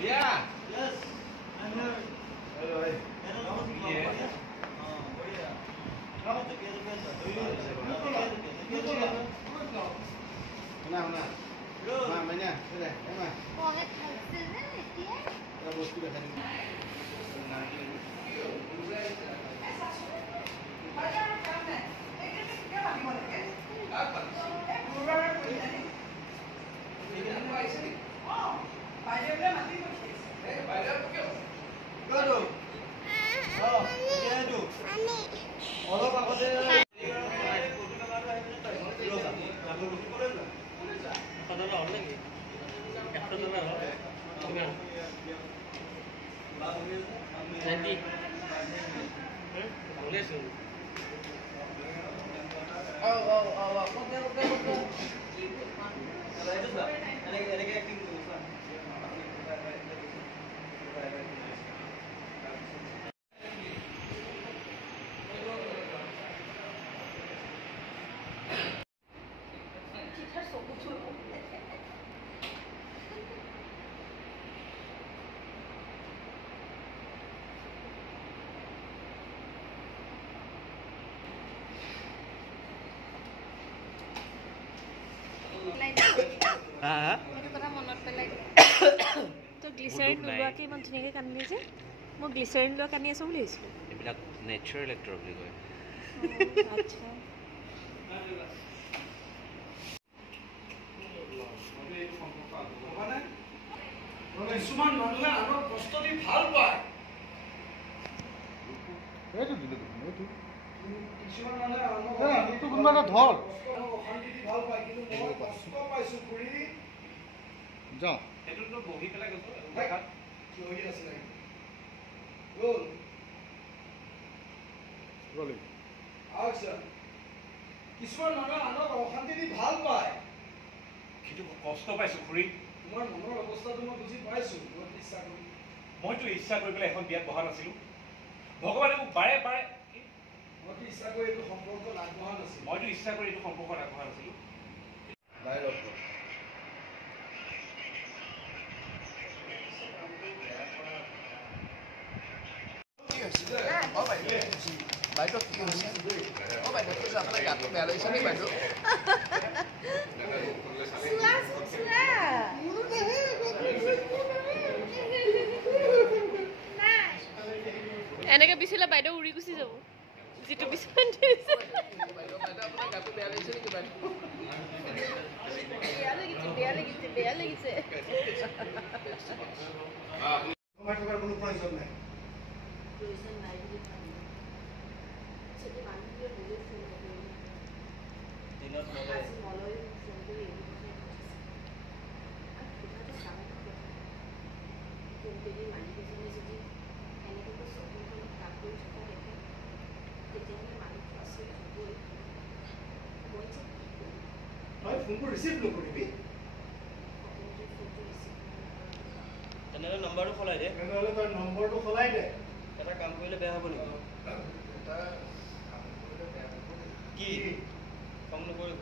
Yeah. Yes. I'm here. Hey. Mamanya, sudah, emang. Kita bos sudah hari ini. Glycerine নোলোৱাকৈ ইমান ধুনীয়াকৈ কান্দিলি যে মই গ্লিচাৰিন লোৱা কান্দি আছোঁ বুলি ভাবিছিলোঁ এইবিলাক নেচাৰেল এক্টৰ বুলি কয় আচ্ছা কিছুমান মানুহে আনক কষ্ট দি ভাল পায় কিছুমান মানুহে আনক কোনোবা এটা ধৰ অশান্তি দি ভাল পায় কিন্তু মই কষ্ট পাইছো খুৰী যা সেইটোতো বহি পেলাই গৈছো থিয়হি আছে গ'ল Rolling. আচ্ছা কিছুমান মানুহে আনক অশান্তি দি ভাল পায় কিন্তু কষ্ট পাইছো খুৰী তোমাৰ মনৰ অৱস্থাটো মই বুজি পাইছো মইতো ইচ্ছা কৰি পেলাই এখন বিয়াত বহা নাছিলো ভগৱানে মোক বাৰে বাৰে মইতো ইচ্ছা কৰি এইটো সম্পৰ্ক আগবঢ়া নাছিলো মইতো ইচ্ছা কৰি এইটো সম্পৰ্কত আগবঢ়া নাছিলো বাইদেউ কি হৈছে বাইদেউ কি আপোনাৰ গাটো বেয়া লাগিছে নি বাইদেউ এনেকৈ বিচিলে বাইদেউ উৰি গুচি যাব যিটো বিচন আপোনাৰ গাটো বেয়া লাগিছে নেকি বাইদেউ বেয়া লাগিছে বেয়া লাগিছে সময় থকাৰ কোনো প্ৰয়োজন নাই ফোনটো ৰিচিভ নকৰিবি তেনেহ'লে নম্বৰটো সলাই দে তেনেহ'লে তই নম্বৰটো সলাই দে এটা কাম কৰিলে বেয়া হ'ব নেকি কি খং নকৰিব